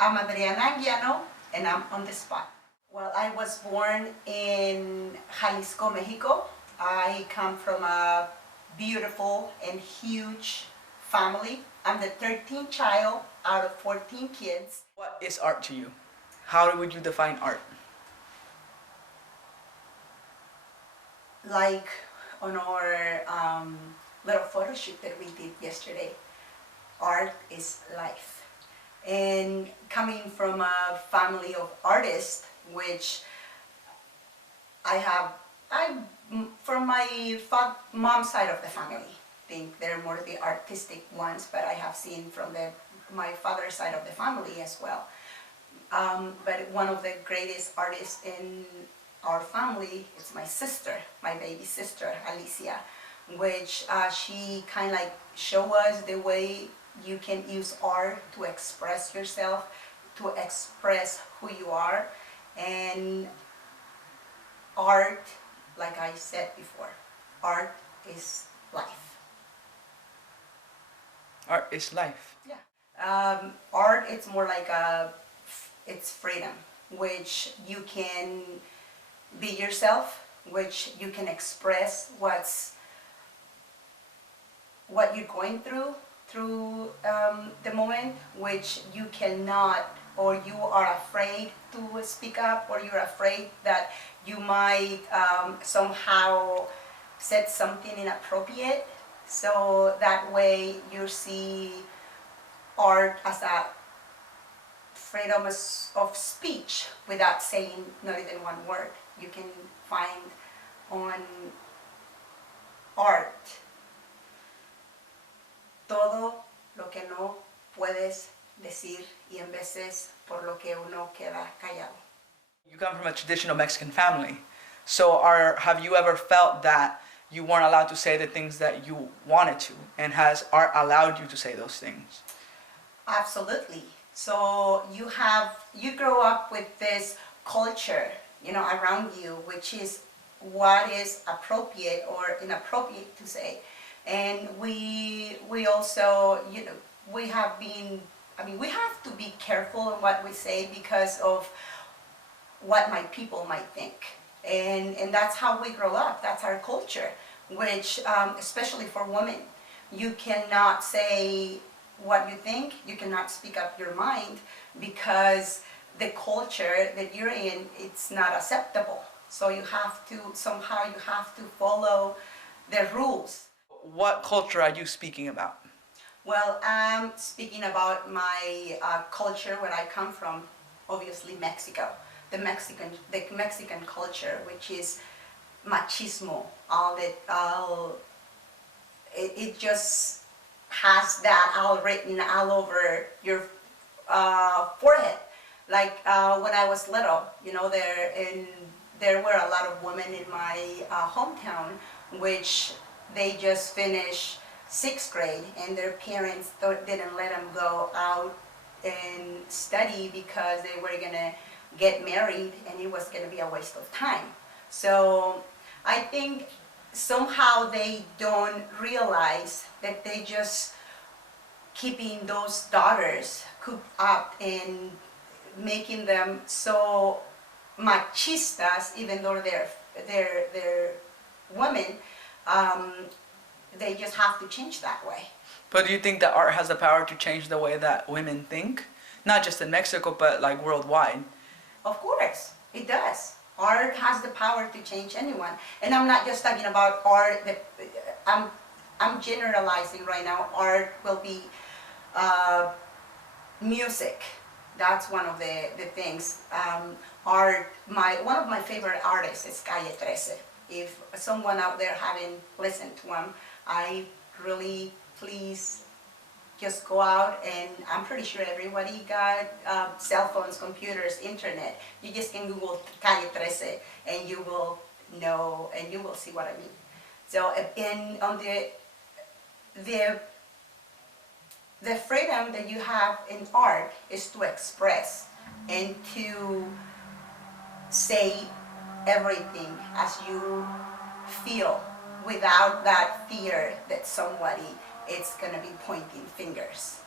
I'm Adriana Anguiano, and I'm on the spot. Well, I was born in Jalisco, Mexico. I come from a beautiful and huge family. I'm the 13th child out of 14 kids. What is art to you? How would you define art? Like on our little photo shoot that we did yesterday, art is life. And coming from a family of artists, which from my mom's side of the family, I think they're more the artistic ones, but I have seen from my father's side of the family as well. But one of the greatest artists in our family is my sister, my baby sister, Alicia, which she kind of like show us the way you can use art to express yourself, to express who you are. And art, like I said before, art is life. Art is life. Yeah. Art, it's more like it's freedom, which you can be yourself, which you can express what you're going through the moment, which you cannot, or you are afraid to speak up, or you're afraid that you might somehow said something inappropriate. So that way you see art as a freedom of speech without saying not even one word. You can find on art todo lo que no puedes decir y en veces por lo que uno queda callado. You come from a traditional Mexican family, so have you ever felt that you weren't allowed to say the things that you wanted to, and has art allowed you to say those things? Absolutely. So you grow up with this culture, around you, which is what is appropriate or inappropriate to say. And we also, we have to be careful in what we say because of what my people might think. And that's how we grow up. That's our culture, which, especially for women, you cannot say what you think, you cannot speak up your mind because the culture that you're in, it's not acceptable. So you have to follow the rules. What culture are you speaking about? Well, I'm speaking about my culture, where I come from, obviously Mexico. The Mexican culture, which is machismo. It just has that all written all over your forehead. Like when I was little, there were a lot of women in my hometown, which they just finished 6th grade, and their parents didn't let them go out and study because they were gonna get married and it was gonna be a waste of time. So I think somehow they don't realize that they just keeping those daughters cooped up and making them so machistas, even though they're women. They just have to change that way. But do you think that art has the power to change the way that women think? Not just in Mexico, but like worldwide. Of course, it does. Art has the power to change anyone. And I'm not just talking about art that I'm generalizing right now. Art will be music. That's one of the things. Art, one of my favorite artists is Calle 13. If someone out there haven't listened to him, I really please just go out, and I'm pretty sure everybody got cell phones, computers, internet. You just can Google Calle 13 and you will know, and you will see what I mean. So on the freedom that you have in art is to express and to say everything as you feel without that fear that somebody is going to be pointing fingers.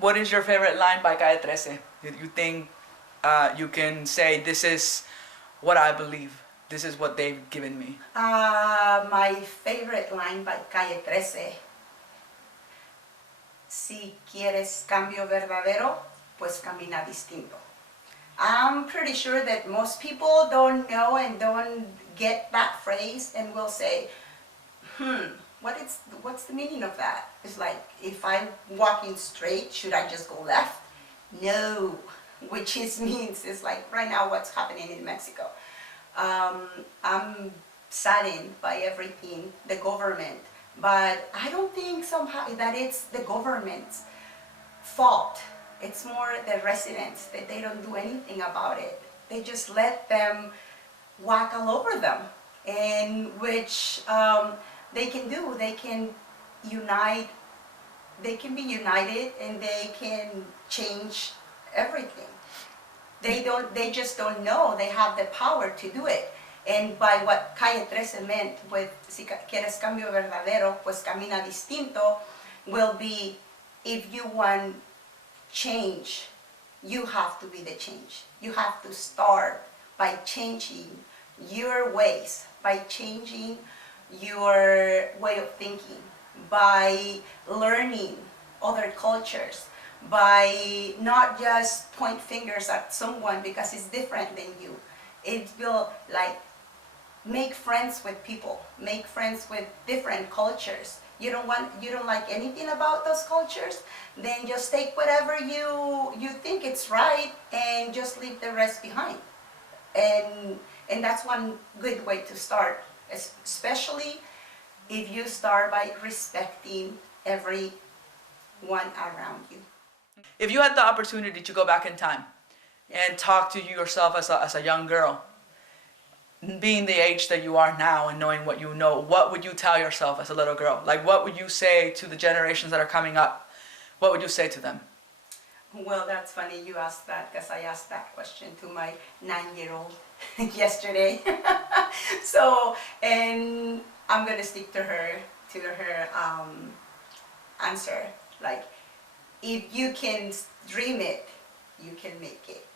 What is your favorite line by Calle 13? You think you can say, this is what I believe, this is what they've given me? My favorite line by Calle 13, si quieres cambio verdadero, pues camina distinto. I'm pretty sure that most people don't know and don't get that phrase and will say, what's the meaning of that? It's like, if I'm walking straight, should I just go left? No, which means it's like right now what's happening in Mexico. I'm saddened by everything, the government, but I don't think somehow that it's the government's fault. It's more the residents that they don't do anything about it. They just let them walk all over them, and which they can do. They can unite. They can be united, and they can change everything. They just don't know they have the power to do it. And by what Calle 13 meant with si quieres cambio verdadero, pues camina distinto, will be, if you want change, you have to be the change. You have to start by changing your ways, by changing your way of thinking, by learning other cultures, by not just point fingers at someone because it's different than you. It will like make friends with people, make friends with different cultures. You don't like anything about those cultures, then just take whatever you think it's right and just leave the rest behind. And that's one good way to start, especially if you start by respecting everyone around you. If you had the opportunity to go back in time and talk to yourself as a young girl, being the age that you are now and knowing what you know, what would you tell yourself as a little girl? Like, what would you say to the generations that are coming up? What would you say to them? Well, that's funny you asked that, because I asked that question to my 9-year-old yesterday. So, and I'm gonna stick to her answer. Like, if you can dream it, you can make it.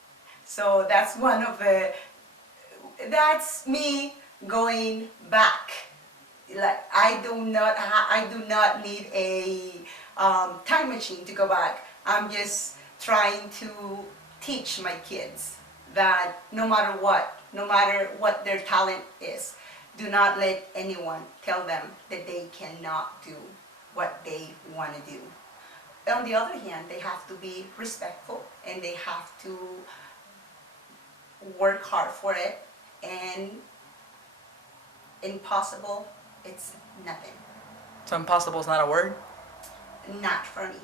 So that's that's me going back. Like, I do not need a time machine to go back. I'm just trying to teach my kids that no matter what their talent is, do not let anyone tell them that they cannot do what they want to do. On the other hand, they have to be respectful, and they have to work hard for it, and impossible, it's nothing. So impossible is not a word? Not for me.